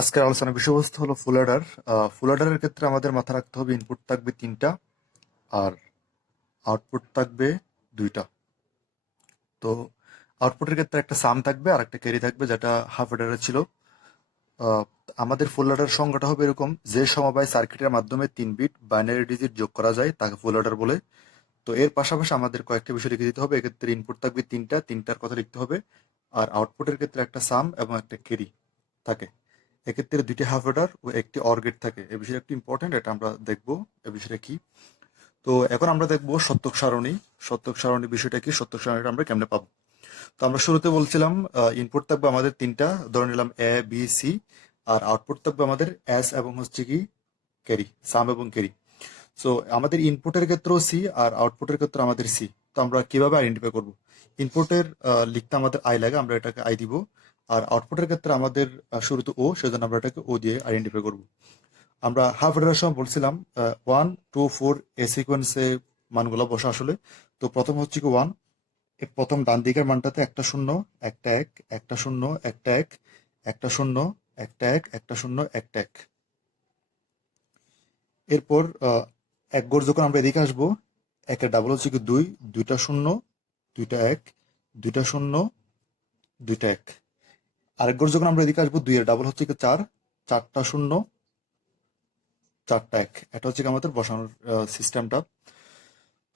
আজকের আলোচনার বিষয়বস্তু হলো ফুল অ্যাডার। ফুল অ্যাডারের ক্ষেত্রে আমাদের মাথায় রাখতে হবে ইনপুট থাকবে ৩টা আর আউটপুট থাকবে ২টা। তো আউটপুটের ক্ষেত্রে একটা সাম থাকবে আর একটা ক্যারি থাকবে, যেটা হাফ অ্যাডারে ছিল। আহ, আমাদের ফুল অ্যাডার সংজ্ঞাটা হবে এরকম: যে সমবায় সার্কিটের মাধ্যমে ৩ বিট বাইনারি ডিজিট যোগ করা যায় তাকে ফুল অ্যাডার বলে। তো এর পাশাপাশি আমাদের কয়েকটা বিষয় লিখে দিতে হবে। এক্ষেত্রে ইনপুট থাকবে ৩টা, ৩টার কথা লিখতে হবে। আর আউটপুটের ক্ষেত্রে একটা সাম এবং একটা ক্যারি থাকে। এক্ষেত্রে ২টি হাফ অর্ডার ও একটি অর গেট থাকে। এ বিষয়টা একটু ইম্পর্টেন্ট, এটা আমরা দেখবো এ বিষয়টা কি। তো এখন আমরা দেখবো সত্যক সারণী। সত্যক সারণী বিষয়টা কি, সত্যক সারণীটা আমরা কেমনে পাবো। তো আমরা শুরুতে বলছিলাম ইনপুট থাকবে আমাদের ৩টা, ধরে নিলাম A B C. R output থাকবে আমাদের এস এবং হচ্ছে কি ক্যারি, সাম এবং ক্যারি। সো আমাদের ইনপুটের ক্ষেত্রেও সি আর আউটপুটের ক্ষেত্রে আমাদের সি। তো আমরা কিভাবে আইডেন্টিফাই করব? ইনপুটের লিখতে আমাদের আই লাগে, আমরা এটাকে আই দিব। আর আউটপুটের ক্ষেত্রে আমাদের শুরুতে ও, সেজন্য আমরা এটাকে ও দিয়ে আইডেন্টিফাই করব। আমরা হাফ এডারের সময় বলছিলাম 1 2 4 এ সিকোয়েন্সে মানগুলো বসা আসলে। তো প্রথম হচ্ছে কি 1, প্রথম ডান দিকের মানটাতে একটা শূন্য, একটা এক, একটা শূন্য, একটা এক, একটা শূন্য, একটা এক, একটা শূন্য, একটা এক। এরপর এক গড় যখন আমরা এদিকে আসবো, একের ডাবল হচ্ছে কি 2, 2টা শূন্য, 2টা এক, 2টা শূন্য, 2টা এক। আরেক গড় যখন আমরা এদিকে আসবো, 2 এর ডাবল হচ্ছে কি 4, 4টা শূন্য, 4টা এক। এটা হচ্ছে কি আমাদের বসানোর সিস্টেমটা।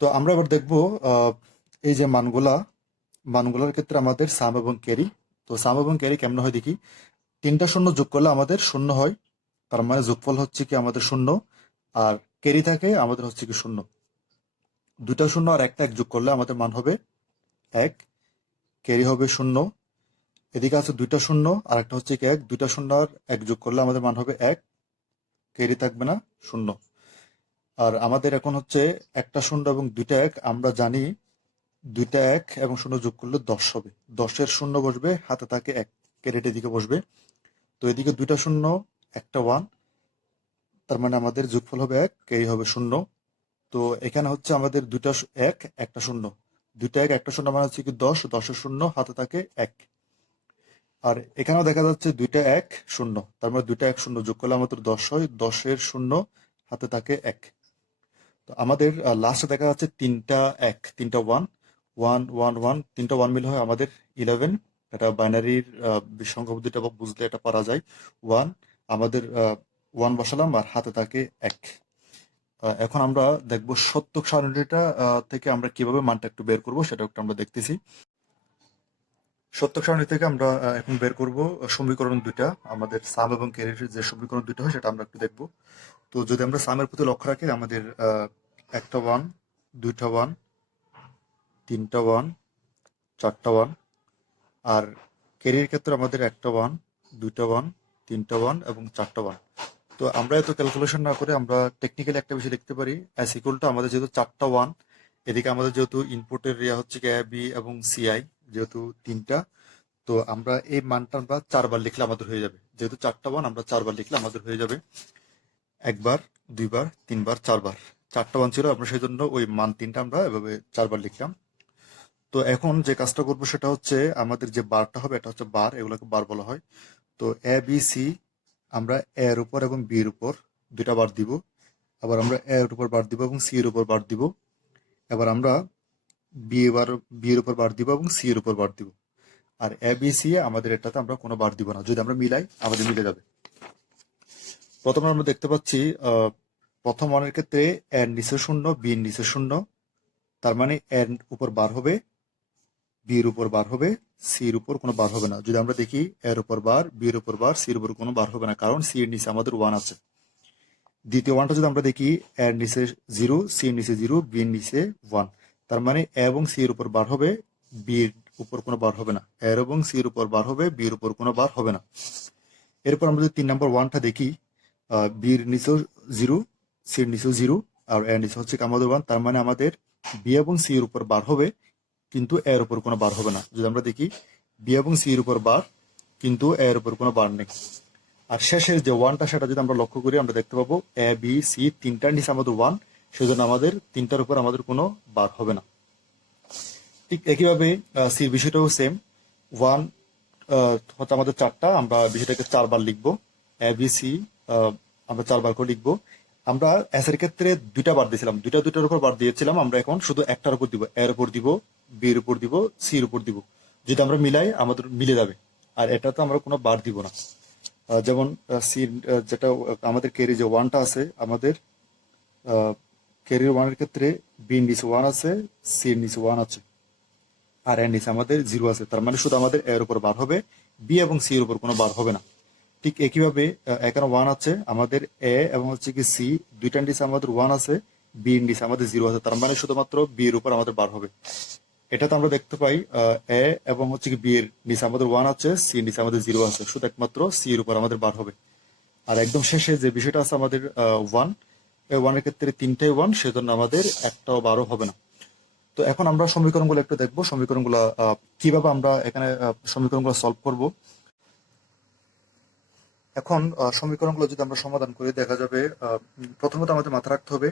তো আমরা এবার দেখবো এই যে মানগুলার ক্ষেত্রে আমাদের সাম এবং ক্যারি। তো সাম এবং ক্যারি কেমন হয় দেখি। 3টা শূন্য যোগ করলে আমাদের শূন্য হয়, তার মানে যোগফল হচ্ছে কি আমাদের শূন্য। আর ক্যারি থাকে আমাদের হচ্ছে কি শূন্য। 2টা শূন্য আর একটা এক যোগ করলে আমাদের মান হবে 1, ক্যারি হবে শূন্য। এদিকে আছে 2টা শূন্য আর একটা হচ্ছে কি 1, 2টা শূন্য আর 1 যোগ করলে আমাদের মান হবে 1, ক্যারি থাকবে না, শূন্য। আর আমাদের এখন হচ্ছে একটা শূন্য এবং 2টা এক, আমরা জানি 2টা এক এবং শূন্য যোগ করলে 10 হবে। 10-এর শূন্য বসবে, হাতে থাকে 1, ক্যারিট এদিকে বসবে। তো এদিকে 2টা শূন্য, একটা 1, তার মানে আমাদের যোগফল হবে 1, ক্যারি হবে শূন্য। তো এখানে হচ্ছে আমাদের 2টা এক, একটা শূন্য, 2টা এক, একটা শূন্য মানে হচ্ছে কি 10, 10-এর শূন্য হাতে থাকে 1। আর এখানেও দেখা যাচ্ছে 2টা এক শূন্য, তার মানে 2টা এক শূন্য যোগ করলে আমাদের 10 হয়, 10-এর শূন্য হাতে থাকে 1। তো আমাদের লাস্টে দেখা যাচ্ছে 3টা এক, 3টা ওয়ান, 1 1 1, 3টা ওয়ান মিলে হয় আমাদের 11। এটা বাইনারির সংখ্যা পদ্ধতিটা বুঝলে এটা পারা যায়। 1, আমাদের 1 বসালাম আর হাতে থাকে 1। এখন আমরা দেখবো সত্যক সারণীটা থেকে আমরা কিভাবে মানটা একটু বের করব, সেটা একটু আমরা দেখতেছি। সত্যক সারণী থেকে আমরা এখন বের করব সমীকরণ দুইটা। আমাদের সাম এবং ক্যারির যে সমীকরণ দুইটা হয় সেটা আমরা একটু দেখব। তো যদি আমরা সামের প্রতি লক্ষ্য রাখি, আমাদের একটা ওয়ান, 2টা ওয়ান, 3টা ওয়ান, 4টা ওয়ান। আর ক্যারির ক্ষেত্রে আমাদের একটা ওয়ান, 2টা ওয়ান, 3টা ওয়ান এবং 4টা ওয়ান। তো আমরা এত ক্যালকুলেশন না করে আমরা টেকনিক্যালি একটা বিষয় লিখতে পারি, অ্যাস ইকুয়াল টু আমাদের যেহেতু 4টা ওয়ান, এদিকে আমাদের যেহেতু ইনপুটের রিয়া হচ্ছে এ বি এবং সিআই যেহেতু 3টা। তো আমরা এই মানটা আমরা 4বার লিখলে আমাদের হয়ে যাবে। যেহেতু 4টা ওয়ান, আমরা 4বার লিখলে আমাদের হয়ে যাবে। একবার, 2বার, 3বার, 4বার। 4টা ওয়ান ছিল, আমরা সেই জন্য ওই মান 3টা আমরা এভাবে 4বার লিখলাম। তো এখন যে কাজটা করবো সেটা হচ্ছে আমাদের যে বারটা হবে এটা হচ্ছে বার, এগুলোকে বার বলা হয়। তো এ বি সি, আমরা এর উপর এবং বি এর উপর 2টা বার দিব। আবার আমরা এর উপর বার দিব এবং সি এর উপর বার দিব। এবার আমরা বি এর উপর বার দিব এবং সি এর উপর বার দিব। আর এ বি সি আমাদের এটাতে আমরা কোনো বার দিব না, যদি আমরা মিলাই আমাদের মিলে যাবে। প্রথমে আমরা দেখতে পাচ্ছি প্রথম ওয়ানের ক্ষেত্রে এর নিচে শূন্য, বি এর নিচে শূন্য, তার মানে এর উপর বার হবে, বি এর উপর বার হবে, সি এর উপর কোনো বার হবে না। যদি আমরা দেখি এর উপর বার, বি এর উপর বার, সি এর উপর কোনো বার হবে না, কারণ সি এর নিচে আমাদের ওয়ান আছে। দ্বিতীয় ওয়ানটা যদি আমরা দেখি, এর নিচে 0, সি এর নিচে 0, বি এর নিচে 1, তার মানে এ এবং সি এর উপর বার হবে, বি এর উপর কোনো বার হবে না। এর এবং সি এর উপর বার হবে, বি এর উপর কোনো বার হবে না। এরপর আমরা যদি 3 নম্বর ওয়ানটা দেখি, বি এর নিচেও 0, সি এর নিচেও 0, আর এর নিচে হচ্ছে আমাদের 1, তার মানে আমাদের বি এবং সি এর উপর বার হবে, কিন্তু এর উপর কোনো বার হবে না। যদি আমরা দেখি বি এবং সি এর উপর বার, কিন্তু এর উপর কোনো বার নেই। আর শেষের যে ওয়ানটা সেটা যদি আমরা লক্ষ্য করি, আমরা দেখতে পাবো এ বি সি তিনটার নিচে আমাদের 1, সেজন্য আমাদের তিনটার উপর আমাদের কোনো বার হবে না। ঠিক একইভাবে সির বিষয়টাও সেম। 1 হচ্ছে আমাদের 4টা, আমরা বিষয়টাকে 4বার লিখবো। এ বি সি আমরা 4 বার করে লিখবো। আমরা এস এর ক্ষেত্রে 2টা বার দিয়েছিলাম, দুইটার উপর বার দিয়েছিলাম, আমরা এখন শুধু একটার উপর দিব, এর উপর দিব, বি এর উপর দিব, সি এর উপর দিব। যদি আমরা মিলাই আমাদের মিলে যাবে। আর এটা তো আমরা কোনো বার দিব না। যেমন সি, যেটা আমাদের ক্যারি যে ওয়ানটা আছে, আমাদের ক্যারির ওয়ানের ক্ষেত্রে বি নিচে ওয়ান আছে, সি নিচে ওয়ান আছে, আর এর নিচে আমাদের 0 আছে। তার মানে শুধু আমাদের এর উপর বার হবে, বি এবং সি এর উপর কোনো বার হবে না। ঠিক একইভাবে এখানে ওয়ান আছে আমাদের, এ এবং হচ্ছে কি সি দুইটার নিচে আমাদের ওয়ান আছে, বি এর নিচে আমাদের 0 আছে। তার মানে শুধুমাত্র বি এর উপর আমাদের বার হবে। এটাতে আমরা দেখতে পাই এ এবং হচ্ছে কি বি এর নিচে আমাদের ওয়ান আছে, সি এর নিচে আমাদের 0 আছে, শুধু একমাত্র সি এর উপর আমাদের বার হবে। আর একদম শেষে যে বিষয়টা আছে আমাদের ওয়ান, এই ওয়ানের ক্ষেত্রে 3টাই ওয়ান, সেজন্য আমাদের একটাও বারো হবে না। তো এখন আমরা সমীকরণগুলো একটু দেখবো, সমীকরণগুলো কিভাবে আমরা এখানে সমীকরণগুলো সলভ করব। এখন সমীকরণগুলো যদি আমরা সমাধান করি দেখা যাবে, প্রথমত আমাদের মাথায় রাখতে হবে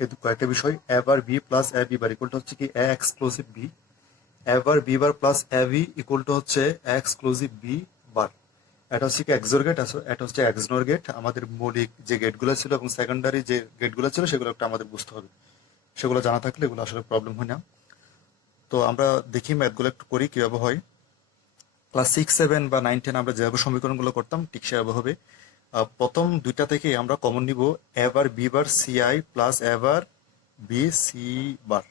এই কয়েকটা বিষয়। A bar B plus A B bar equal to হচ্ছে কি A exclusive B, A bar B bar plus A B equal to হচ্ছে এ এক্সক্লুসিভ বি বার। এটা হচ্ছে কি এক্সোর গেট, এটা হচ্ছে এক্সনোর গেট। আমাদের মৌলিক যে গেটগুলো ছিল এবং সেকেন্ডারি যে গেটগুলো ছিল সেগুলো একটা আমাদের বুঝতে হবে, সেগুলো জানা থাকলে এগুলো আসলে প্রবলেম হয় না। তো আমরা দেখি ম্যাথগুলো একটু করি কিভাবে হয়। ক্লাস 6, 7 বা 9, 10 আমরা যেভাবে সমীকরণগুলো করতাম ঠিক সেভাবে হবে। প্রথম দুইটা থেকে আমরা কমন নিব, A bar B bar C I plus A bar B C bar.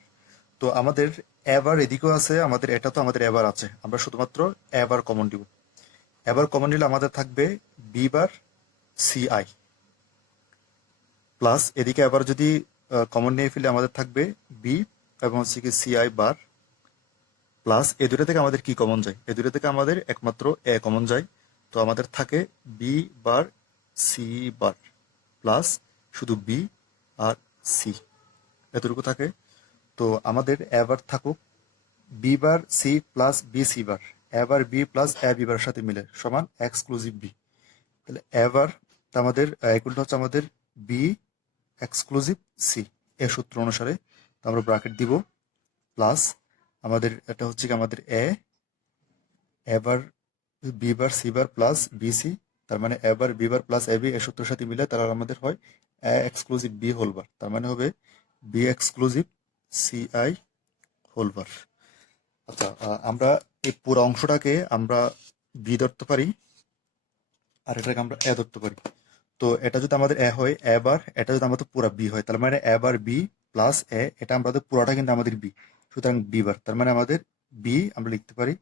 তো আমাদের এ বার এদিকেও আছে, আমাদের এটা তো আমাদের এবার আছে, আমরা শুধুমাত্র এ বার কমন নিব। এবার কমন নিলে আমাদের থাকবে B bar C I plus এদিকে আবার যদি কমন নিয়ে ফেলে আমাদের থাকবে বি এবং হচ্ছে কি সি আই বার প্লাস এ দুটো থেকে আমাদের কি কমন যায়, এ দুটো থেকে আমাদের একমাত্র এ কমন যায়। তো আমাদের থাকে B bar C bar plus শুধু বি আর সি, এতটুকু থাকে। তো আমাদের এ বার থাকুক B bar C plus B C bar, A bar B plus A B bar সাথে মিলে সমান এক্সক্লুসিভ বি। তাহলে এ বার আমাদের ইকুয়াল হচ্ছে আমাদের বি এক্সক্লুসিভ সি, এ সূত্র অনুসারে। তো আমরা ব্র্যাকেট দিব প্লাস আমাদের এটা হচ্ছে কি আমাদের A bar B bar C bar plus B C, তার মানে A bar B bar plus A B এর সূত্রের সাথে মিলে তার আমাদের হয় A exclusive B whole bar, তার মানে হবে B exclusive C I whole bar. আচ্ছা, আমরা এই পুরো অংশটাকে আমরা বি ধরতে পারি আর এটাকে আমরা এ ধরতে পারি। তো এটা যদি আমাদের এ হয় এ বার, এটা যদি আমাদের পুরো বি হয়, তার মানে এ বার বি প্লাস এ, এটা আমাদের পুরোটা কিন্তু আমাদের বি, সুতরাং বি বার, তার মানে আমাদের বি আমরা লিখতে পারি,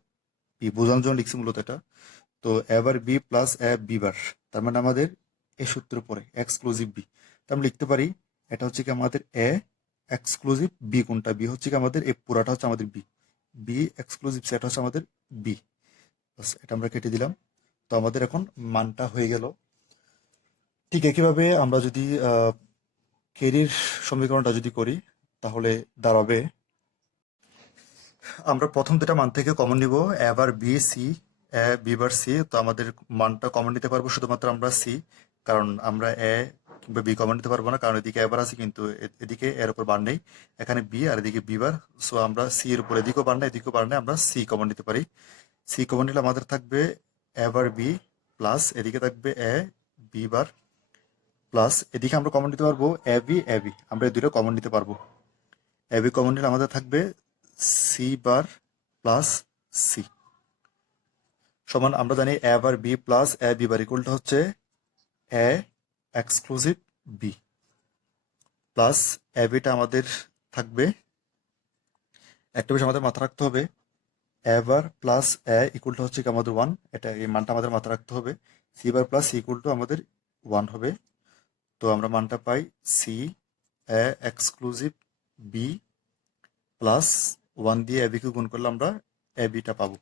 বি বোঝানোর জন্য লিখছি মূলত এটা। তো এ bar B plus A B বার, তার মানে আমাদের এ সূত্রের পরে এক্সক্লুসিভ বি। তো আমরা লিখতে পারি এটা হচ্ছে কি আমাদের এ এক্সক্লুসিভ বি, কোনটা বি হচ্ছে কি আমাদের এই পুরাটা হচ্ছে আমাদের বি, বি এক্সক্লুসিভ সেট হচ্ছে আমাদের বি। এটা আমরা কেটে দিলাম। তো আমাদের এখন মানটা হয়ে গেল। ঠিক একইভাবে আমরা যদি কেরির সমীকরণটা যদি করি তাহলে দাঁড়াবে, আমরা প্রথম দুটা মান থেকে কমন নিব, A bar B C, A B bar C. তো আমাদের মানটা কমন নিতে পারবো শুধুমাত্র আমরা সি, কারণ আমরা এ কিংবা বি কমন নিতে পারবো না, কারণ এদিকে এবার আছে কিন্তু এদিকে এর উপর বার নেই, এখানে বি আর এদিকে বি বার। সো আমরা সি এর উপর এদিকেও বার নেই এদিকেও বার নেই, আমরা সি কমন নিতে পারি। সি কমন নিলে আমাদের থাকবে এ বার বি প্লাস এদিকে থাকবে এ বি বার প্লাস এদিকে আমরা কমন নিতে পারবো এ বি, আমরা এই দুটো কমন নিতে পারবো। এ বি কমন নিলে আমাদের থাকবে সি বার প্লাস সি সমান, আমরা জানি A bar B plus A B bar ইকুয়ালটা হচ্ছে A exclusive B plus A বিটা আমাদের থাকবে, একটা বিষয় আমাদের মাথা রাখতে হবে, এ বার প্লাস এ ইকুয়ালটা হচ্ছে কি আমাদের ওয়ান, এটা এই মানটা আমাদের মাথা রাখতে হবে। C bar plus C equal to আমাদের ওয়ান হবে। তো আমরা মানটা পাই C A exclusive B plus one দিয়ে এ বিকে গুণ করলে আমরা এ বিটা পাবো।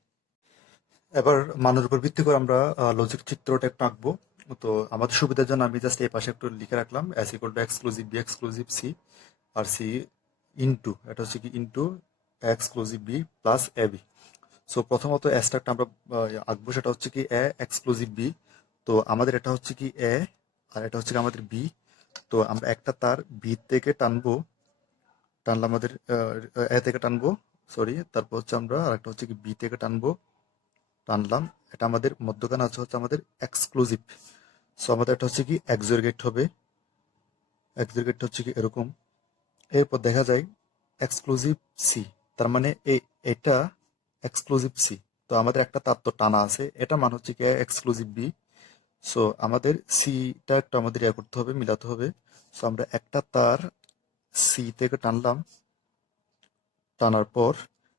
এবার মানের উপর ভিত্তি করে আমরা লজিক চিত্রটা একটু আঁকবো। তো আমাদের সুবিধার জন্য আমি জাস্ট এই পাশে একটু লিখে রাখলাম S equal to exclusive B exclusive C, আর সি ইন্টু এটা হচ্ছে কি into exclusive B plus A B. So প্রথমত এসটা একটা আমরা আঁকবো, সেটা হচ্ছে কি এ এক্সক্লুসিভ বি। তো আমাদের এটা হচ্ছে কি এ আর এটা হচ্ছে কি আমাদের বি। তো আমরা একটা তার বি থেকে টানবো, টানলে আমাদের এ থেকে টানবো, সরি, তারপর হচ্ছে আমরা আর একটা হচ্ছে কি বি থেকে টানবো, টানলাম, এটা আমাদের মধ্যখানে আছে হচ্ছে আমাদের এক্সক্লুসিভ। সো আমাদের এটা হচ্ছে কি এক্সোর গেট হবে, এক্সোর গেটটা হচ্ছে কি এরকম। এরপর দেখা যায় এক্সক্লুসিভ সি, তার মানে এটা এক্সক্লুসিভ সি। তো আমাদের একটা তার তো টানা আছে, এটা মান হচ্ছে কি এক্সক্লুসিভ বি। সো আমাদের সিটা একটা আমাদের ইয়া করতে হবে, মিলাতে হবে। সো আমরা একটা তার সি থেকে টানলাম, টানার পর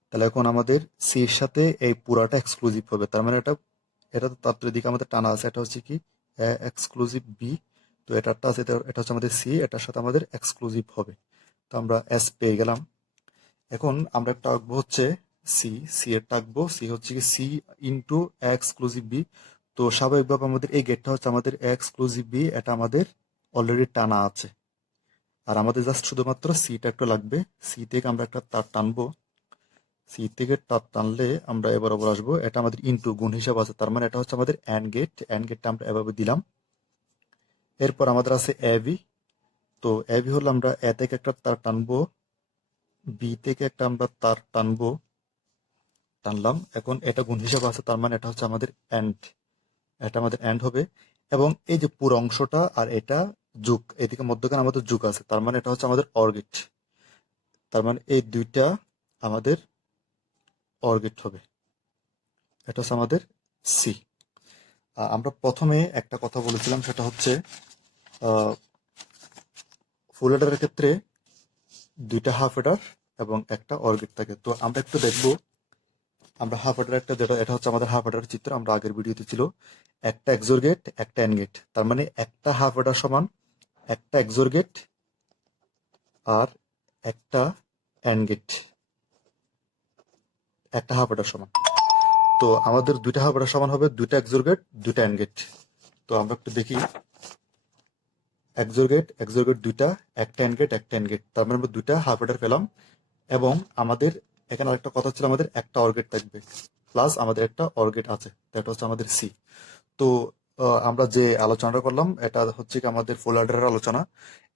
তাহলে এখন আমাদের সি এর সাথে এই পুরাটা এক্সক্লুসিভ হবে, তার মানে এটা এটা তো তার দিকে আমাদের টানা আছে, এটা হচ্ছে কি এক্সক্লুসিভ বি। তো এটারটা আছে, এটা হচ্ছে আমাদের সি, এটার সাথে আমাদের এক্সক্লুসিভ হবে। তো আমরা এস পেয়ে গেলাম। এখন আমরা একটা আঁকবো হচ্ছে সি, সি এর আঁকবো, সি হচ্ছে কি সি ইন্টু এক্সক্লুসিভ বি। তো স্বাভাবিকভাবে আমাদের এই গেটটা হচ্ছে আমাদের এক্সক্লুসিভ বি, এটা আমাদের অলরেডি টানা আছে। আর আমাদের জাস্ট শুধুমাত্র সিটা একটু লাগবে। সি থেকে আমরা একটা তার টানবো, সি থেকে তার টানলে আমরা এবার আবার আসবো, এটা আমাদের ইনটু গুণ হিসাব আছে, তার মানে এটা হচ্ছে আমাদের অ্যান্ড গেট, অ্যান্ড গেটটা আমরা এভাবে দিলাম। এরপর আমাদের আছে এবি। তো এবি হলো আমরা এ থেকে একটা তার টানবো, বি থেকে একটা আমরা তার টানবো, টানলাম। এখন এটা গুণ হিসাব আছে, তার মানে এটা হচ্ছে আমাদের অ্যান্ড, এটা আমাদের অ্যান্ড হবে। এবং এই যে পুরো অংশটা আর এটা যোগ, এদিকে মধ্যখানে আমাদের যোগ আছে, তার মানে এটা হচ্ছে আমাদের অর গেট। তার মানে এই দুইটা আমাদের অর গেট হবে, এটা হচ্ছে আমাদের সি। আমরা প্রথমে একটা কথা বলেছিলাম, সেটা হচ্ছে ফুল হেডারের ক্ষেত্রে দুইটা হাফ হেডার এবং একটা অর গেট থাকে। তো আমরা একটু দেখবো, আমরা হাফ হেডার একটা, যেটা এটা হচ্ছে আমাদের হাফ হেডার চিত্র, আমরা আগের ভিডিওতে ছিল একটা এক্সোর গেট একটা এন্ড গেট, তার মানে একটা হাফ হেডার সমান একটা এক্সোর গেট আর একটা এন্ড গেট, একটা হাফ হেডার সমান। তো আমাদের দুইটা হাফ হেডার সমান হবে দুইটা এক্সোর গেট দুইটা এন্ড গেট। তো আমরা একটু দেখি, এক্সোর গেট দুইটা, একটা এন্ড গেট একটা এন্ড গেট, তার মানে আমরা দুইটা হাফ হেডার পেলাম। এবং আমাদের এখানে আরেকটা কথা ছিল, আমাদের একটা অর গেট থাকবে, প্লাস আমাদের একটা অর গেট আছে, তো এটা হচ্ছে আমাদের সি। তো আমরা যে আলোচনাটা করলাম এটা হচ্ছে কি আমাদের ফুল অ্যাডারের আলোচনা।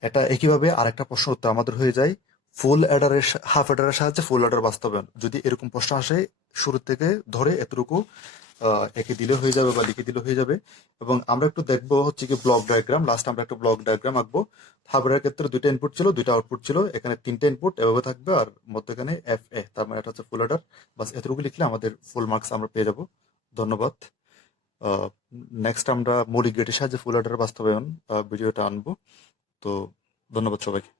এটা একইভাবে আরেকটা প্রশ্ন উত্তর আমাদের হয়ে যায় ফুল অ্যাডারের হাফ অ্যাডারের সাহায্যে ফুল অ্যাডার বাস্তবায়ন। যদি এরকম প্রশ্ন আসে শুরু থেকে ধরে এতটুকু এঁকে দিলে হয়ে যাবে বা লিখে দিলে হয়ে যাবে। এবং আমরা একটু দেখবো হচ্ছে কি ব্লক ডায়াগ্রাম, লাস্ট আমরা একটা ব্লক ডায়াগ্রাম আঁকবো। হাফ অ্যাডারের ক্ষেত্রে দুইটা ইনপুট ছিল দুইটা আউটপুট ছিল, এখানে তিনটা ইনপুট এভাবে থাকবে আর মধ্যখানে এফ এ, তার মানে এটা হচ্ছে ফুল অ্যাডার। বাস এতটুকু লিখলে আমাদের ফুল মার্কস আমরা পেয়ে যাব। ধন্যবাদ। নেক্সট আমরা মৌলিক গেটের সাহায্যে ফুল অ্যাডার বাস্তবায়ন ভিডিওটা আনবো। তো ধন্যবাদ সবাইকে।